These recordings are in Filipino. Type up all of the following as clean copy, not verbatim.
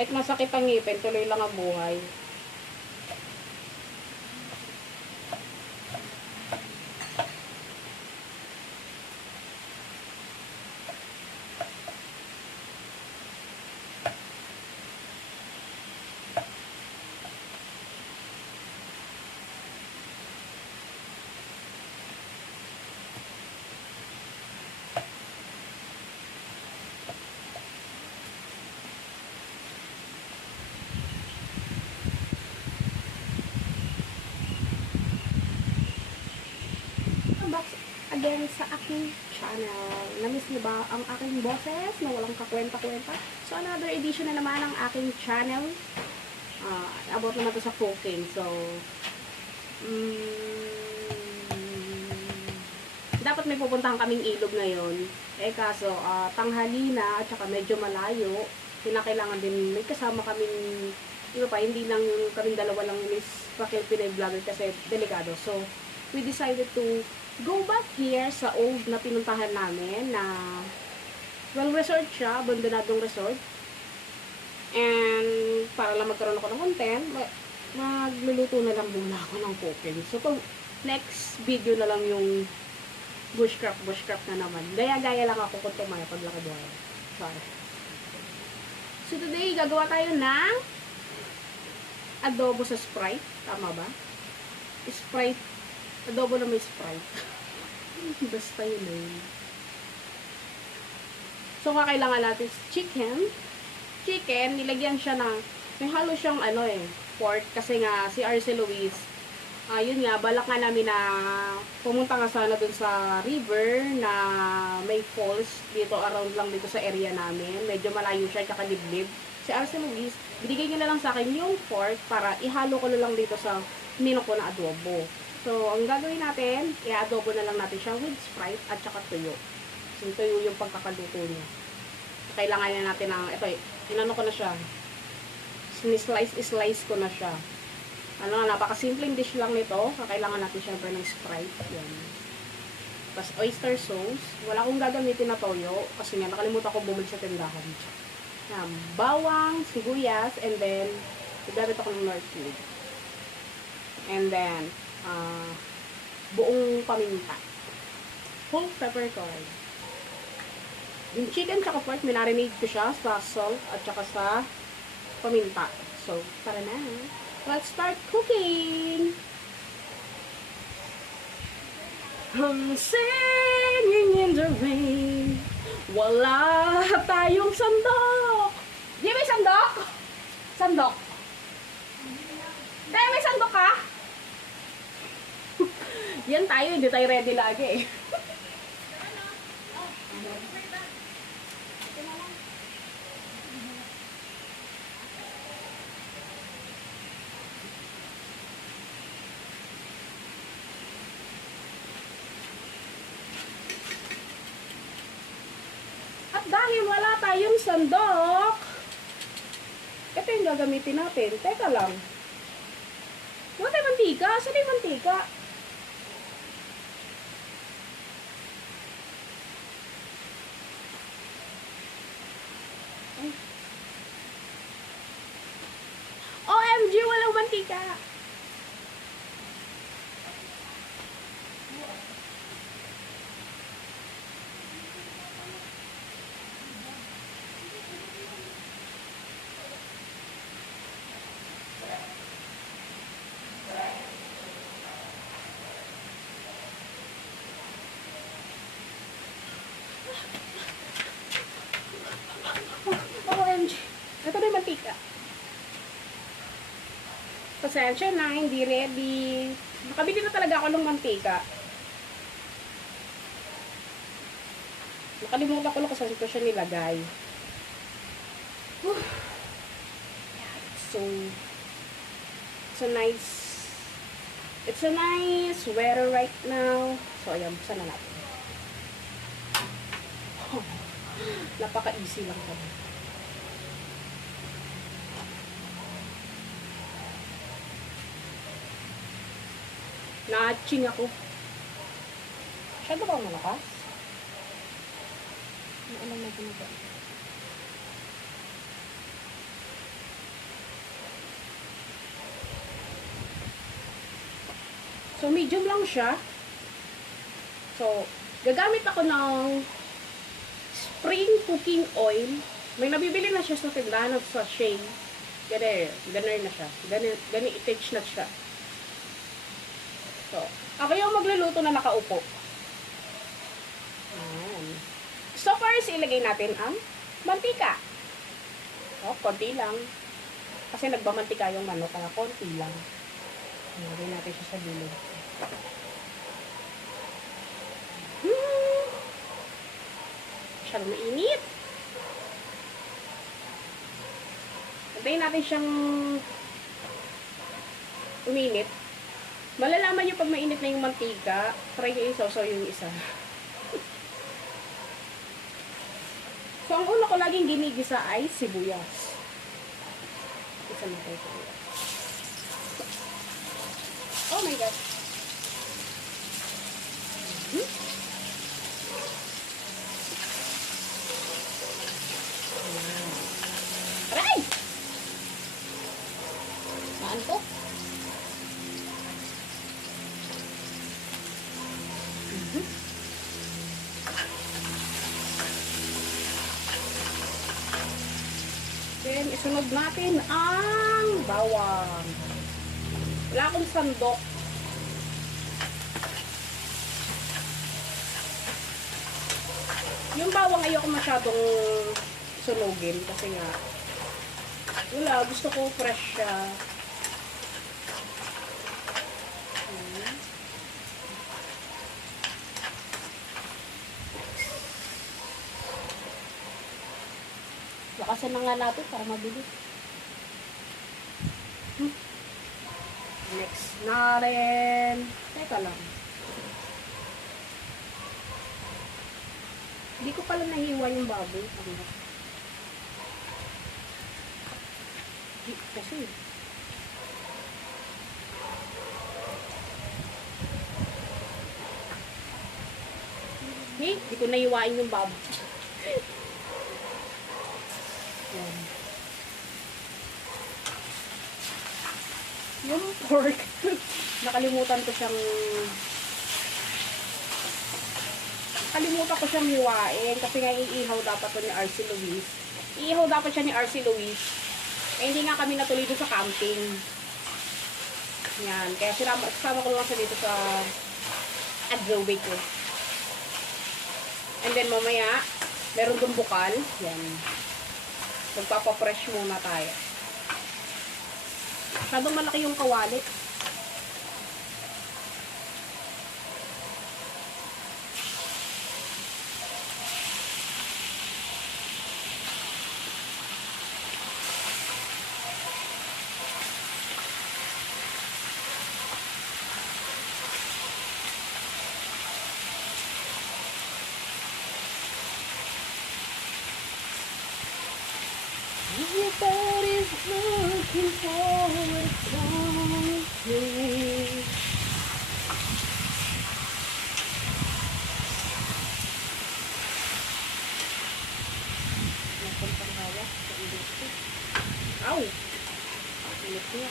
Kahit masakit ang ngipin, tuloy lang ang buhay. Again sa aking channel. Namiss niyo ba ang aking boses na walang kakwenta-kwenta? So, another edition na naman ang aking channel. About naman to sa cooking. So, dapat may pupuntahan kaming ilog ngayon. Eh, kaso, tanghali na at saka medyo malayo. Kinakailangan din, may kasama kaming, iba pa, hindi lang yung kaming dalawa lang is Raquel Pinay Vlogger kasi delikado. So, we decided to go back here sa old na pinuntahan namin na, well, resort siya, abandonadong resort. And, para lang magkaroon ako ng content, magluluto na lang muna ako ng cooking. So, next video na lang yung bushcraft na naman. Gaya-gaya lang ako kung tumaya paglaki buhay. Sorry. So, today, gagawa tayo ng adobo sa Sprite. Tama ba? Sprite. Adobo na may Sprite. Basta yun eh. So, kakailangan natin chicken. Chicken, nilagyan siya ng, may halo siyang pork. Kasi nga, si Arce Luis, yun nga, balak nga namin na pumunta nga sana dun sa river na may falls dito, around lang dito sa area namin. Medyo malayo siya, tsaka liblib. Si Arce Luis, binigay niya na lang sa akin yung pork para ihalo ko na lang dito sa mino ko na adobo. So, ang gagawin natin, i-adobo na lang natin siya with Sprite at saka tuyo. So, tuyo yung pagkakaluto niya. Kailangan na natin ng, ito, inano ko na siya. Slice ko na siya. Napaka-simpleng dish lang nito. Kailangan natin syempre ng Sprite. Yan. Tapos, oyster sauce. Wala akong gagamitin na toyo. Kasi nga, nakalimutan ko bumili sa tindahan. Yan. Bawang, sibuyas, and then, igamit ako ng North Food. And then, buong paminta. Whole peppercorn. Yung chicken tsaka pork, minarinade ko siya sa salt at saka sa paminta. So, tara na. Let's start cooking! I'm singing in the rain. Wala tayong sandok. Di may sandok? Sandok. Dahil may sandok ka? Yan tayo, hindi tayo ready lagi eh. At dahil wala tayong sandok, ito yung gagamitin natin. Teka lang. Wala tayong mantika. Saan yung mantika? OMG, walang mantika. OMG. Ito na yung mantika. Pasensya na, hindi ready. Nakabili na talaga ako ng mantika. Nakalimutan ko lang kung saan ko siya nilagay. So, it's a nice weather right now. So, ayan, buksan na natin. Napaka-easy lang kami. Na-aching ako. Masyado ba malakas? Ano na ba? So, medium lang siya. So, gagamit ako ng spring cooking oil. May nabibili na siya sa tindahan ng sachet. Ganun na siya. Ganun itich na siya. So, ako yung magluluto na nakaupo. Ayan. So, first, ilagay natin ang mantika. O, konti lang. Kasi nagbamantika yung manok, kaya konti lang. Ilagay natin siya sa gilid. Siyang mainit. Antayin natin siyang uminit. Malalaman nyo pag mainit na yung mantika, try nyo isaw-saw yung isa. So, ang una ko laging ginigisa ay sibuyas. Isa natin ito. Oh my God. Aray! Saan to? Then, isunod natin ang bawang. Wala akong sandok. Yung bawang ayoko masyadong sunugin kasi nga wala, gusto ko fresh siya. Lakasan na nga natin para mabilis. Next natin. Teka lang. Hindi ko pala nahiwa yung baboy. Kasi hindi ko nahiwain yung baboy. Yung pork, nakalimutan ko siyang hiwain kasi nga iihaw dapat to ni RC Luis. Iihaw dapat siya ni RC Luis. Eh, hindi nga kami natuloy doon sa camping. Yan, kaya kasama ko lang siya dito sa adobe ko. And then mamaya, meron doon bukal. Yan. Magpapapresh muna tayo. Masyadong malaki yung kawali. Everybody's looking forward something. Napuntang hawa sa ilit ko. Ow! Ilit niya.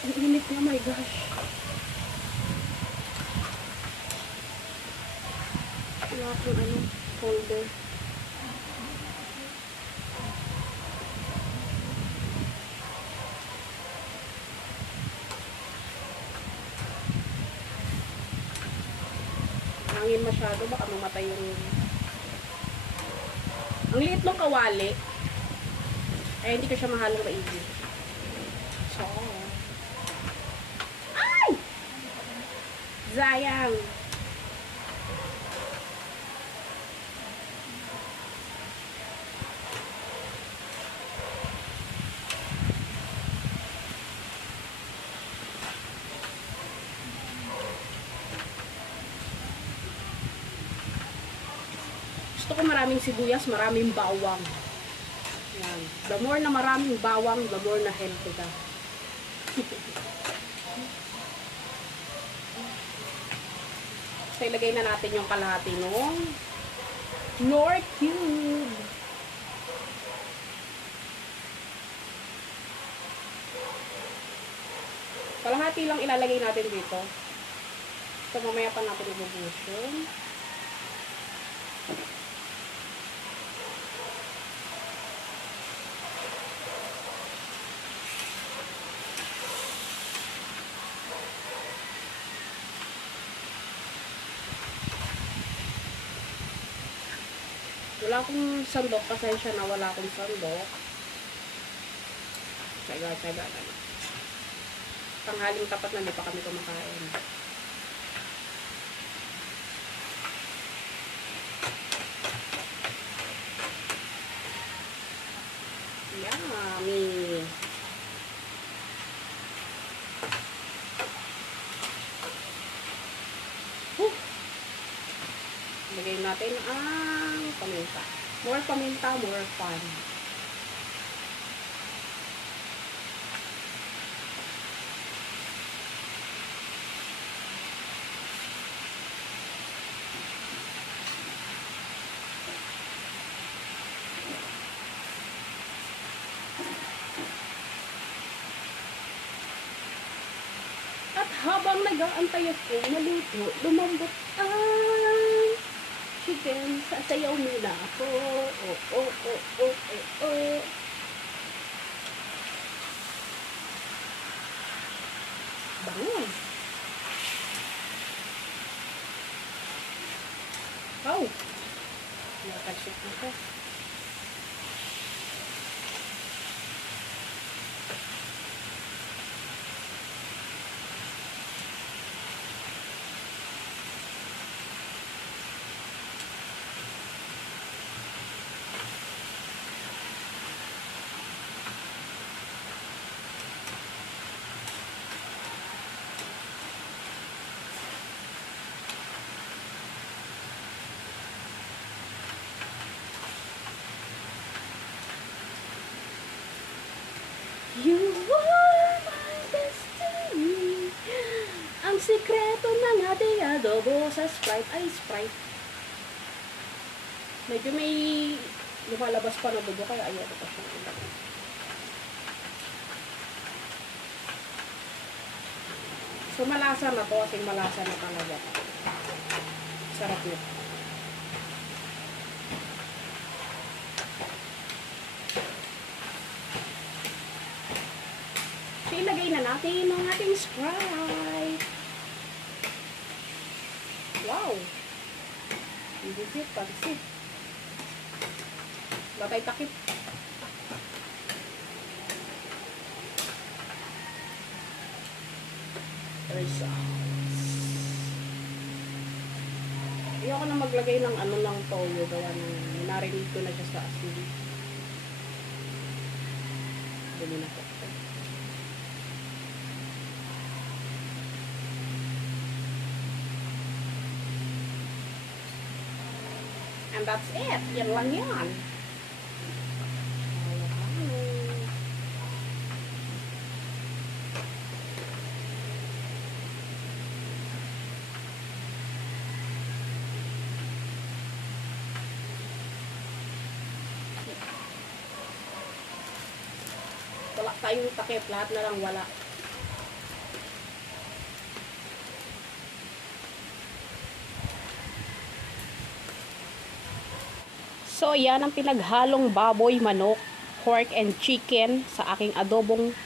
Ang init niya, my gosh. Wala akong folder. Hangin masyado, baka mamatay yung... Ang liit ng kawali. Eh, hindi ko siya mahalong maigi. So... Ay! Sayang! Gusto ko maraming sibuyas, maraming bawang. Yan. The more na maraming bawang, the more na healthy ka. So, ilagay na natin yung kalahati nung Knorr cube. kalahati lang ilalagay natin dito. So, mamaya pa natin ibubuhos yun. Wala akong sandok. Pasensya na wala akong sandok. Tsaga na. Tanghaling tapat na, hindi pa kami kumakain. Yummy! Lagay natin ang paminta. More paminta, more fun. At habang nag-aantay ako maluto, lumambot ang chicken. Sasayaw muna ako. Bangon. Wow. Nakaship na ko. You are my destiny. Ang sikreto ng ating adobo sa Sprite ay Sprite. Medyo may lumalabas pa na dugo kaya ayaw ko pa siya ilagay. So malasa na to, kasing malasa na talaga. Sarap nito. So, ilagay na natin ang ating Sprite. Wow! Hindi cute, pansit. Batay takip. Results. Ayoko na maglagay ng ano lang toyo. Gawa ng narinig ko na siya sa asin. Dali na po. And that's it. Yan lang yan. Wala tayong takip. Lahat na lang wala. So, yan ang pinaghalong baboy, manok, pork, and chicken sa aking adobong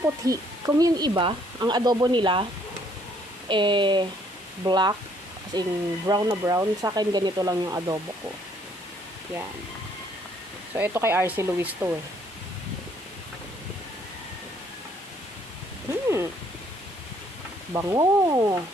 puti. Kung yung iba, ang adobo nila, black, as in brown na brown. Sa akin, ganito lang yung adobo ko. Yan. So, ito kay RC Luis to eh. Bango!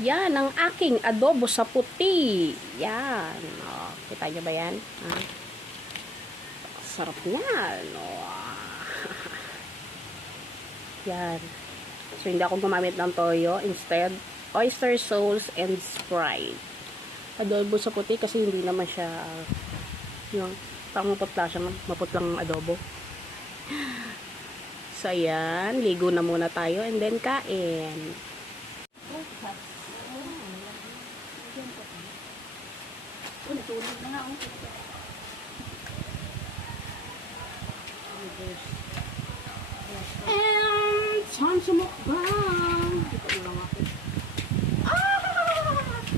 Yan ang aking adobo sa puti. Yan. Oh, kita nyo ba yan? Ah. Sarap yan. Oh. Yan. So, hindi ako gumamit ng toyo. Instead, oyster sauce and Sprite. Adobo sa puti kasi hindi naman siya yung pangmaputla siya. Maputlang adobo. So, ayan. Ligo na muna tayo and then kain. Tulog na nga. And time to mukbang.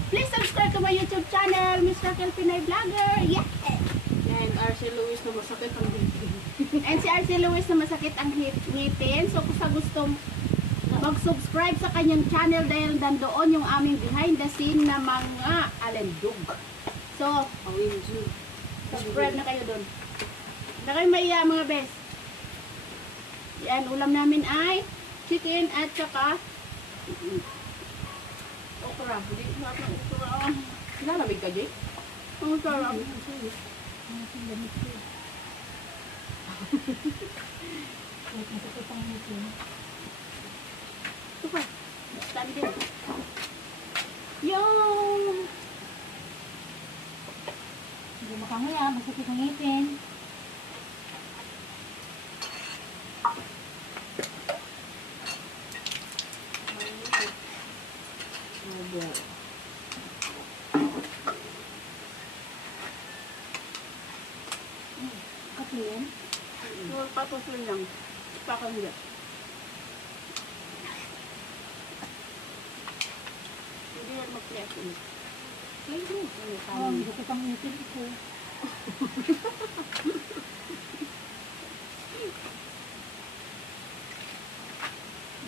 Please subscribe to my YouTube channel, Miss Raquel Pinay Vlogger. Yeah. And RC Luis na masakit ang ngipin. And si RC Lewis na masakit ang ngipin. So kung sa gustong mag-subscribe sa kanyang channel dahil nandoon yung aming behind the scene na mga alendog. So, subscribe na kayo doon. Na kayo maiya mga best. Yan, ulam namin ay chicken at saka okra. Hindi natin okra. Lalamig ka, Jay? Ang sarap. Ito pa. Dami din. Yung Hindi makangaya, masakit ang ngipin. Kape yan? papusun lang. Pakangga. Hindi yan mag-flexing. Bakit ang ngipin ko?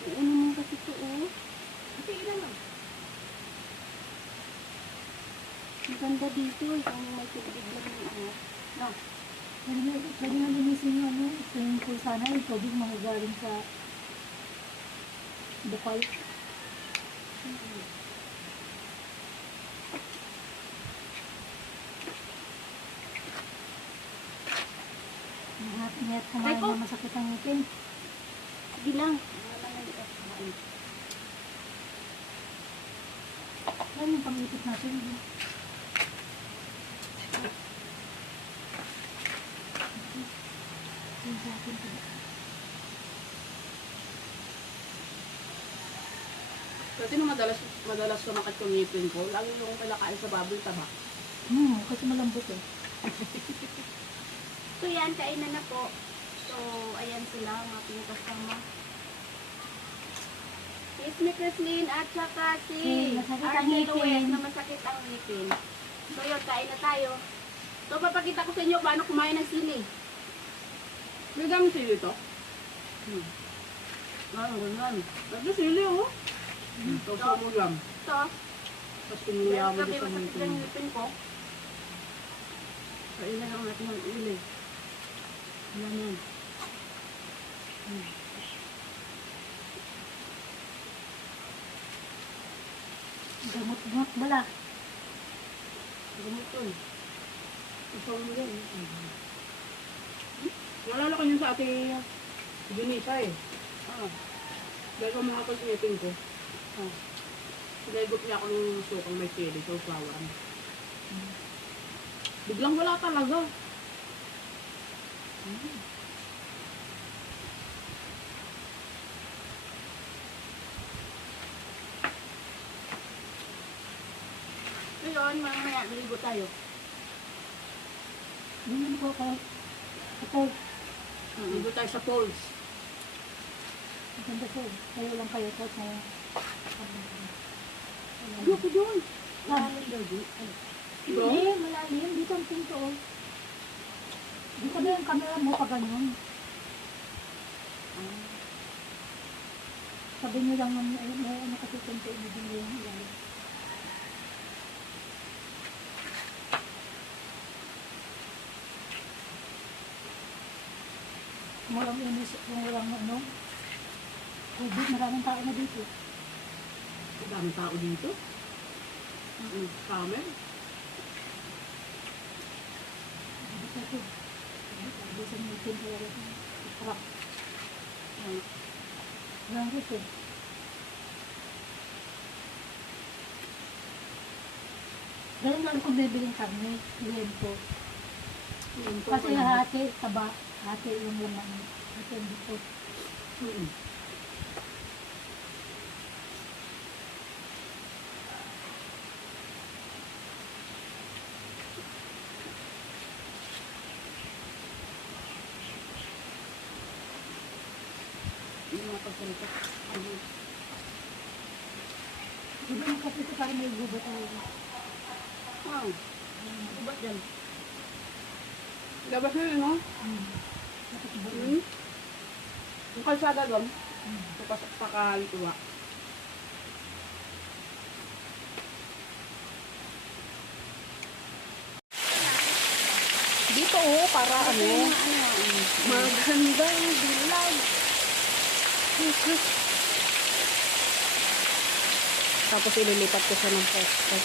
Ano naman kasi ito, oh. Sige naman. Ang ganda dito, kung may tubig lang yung ano. No. Pwede nga linisin yung ano, swimming pool sana, yung tubig mga galing sa bukal. Ingat kumain na masakit ang ngipin. Sige lang. Yan yung pang-ipit natin. Kasi nung madalas sumakit yung ngipin ko, lalo yung kalakain sa baboy taba. Kasi malambot eh. So yan, kainan na po. So, ayan sila, mga pinakasama. Miss Microslyn at saka si masakit ang Arnie ngipin. Luis na masakit ang ngipin. So yun, kain na tayo. So, papakita ko sa inyo paano kumain ng sili. May gamit sili to? Ganun. Sabi sili oh. Ito sa mo lang. Ito, Tapos pinuya mo sabi sa masakit ngipin ang mo. ngipin ko. Kainan lang natin ng ili. Yan yan. Gamot-gamot bala. Gamot to eh. Ito mo yan. Nalala ko yun sa ate Junita eh. Dahil ko mga pag ngipin ko. Sinaygot niya ako ng sukang may sili, so flower. Biglang wala talaga. So yun, mamaya, naligo tayo. Ganyan ko ako. Ito, Ligo tayo sa falls. maganda ko. Kayo lang kayo ko sa... Ano ko doon? Bro? Hindi, malalim. Dito ang pinto. Oh. Dito na yung camera mo pag ganyan. Sabi niyo lang may ano kasi pinto. Hindi mo yung ilalim. Kung walang inis, kung walang ano, COVID, maraming tao na dito. Ang daming tao dito. Camel. Ito. Bisa ngipin talaga ito. Sarap. Langit eh. Ganun lang kung bibiling karne. Liento. Kasi hati, taba. Hati yung laman. Hati yung buto. Yung mga pagsalita. Diba yung kasi ito parang may gubat tayo. Wow. Ba't yan? Labas na yun, no? Yung kalsada doon. Pakalituwa. Dito para magandang dilag. Tapos ililipat ko siya ng pwesto.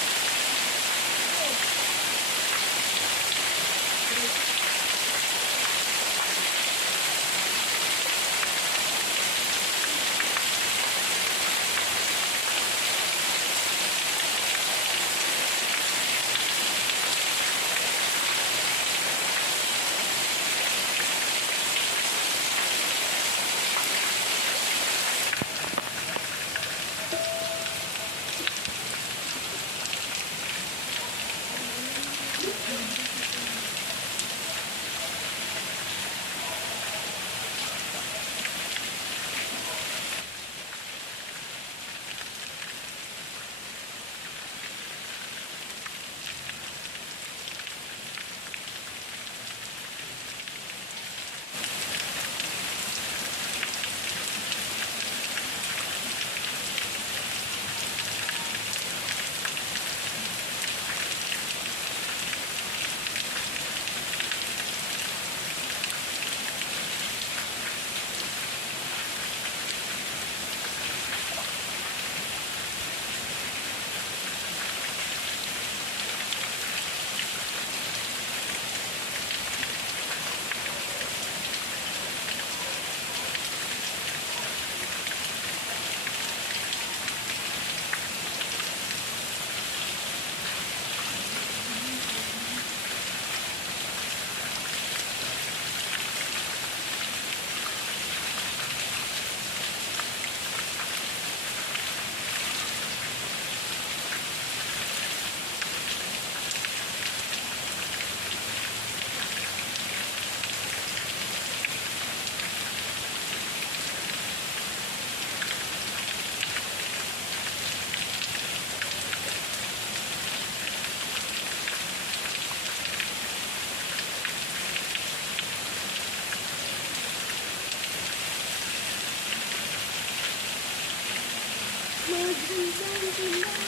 Magandang dilag.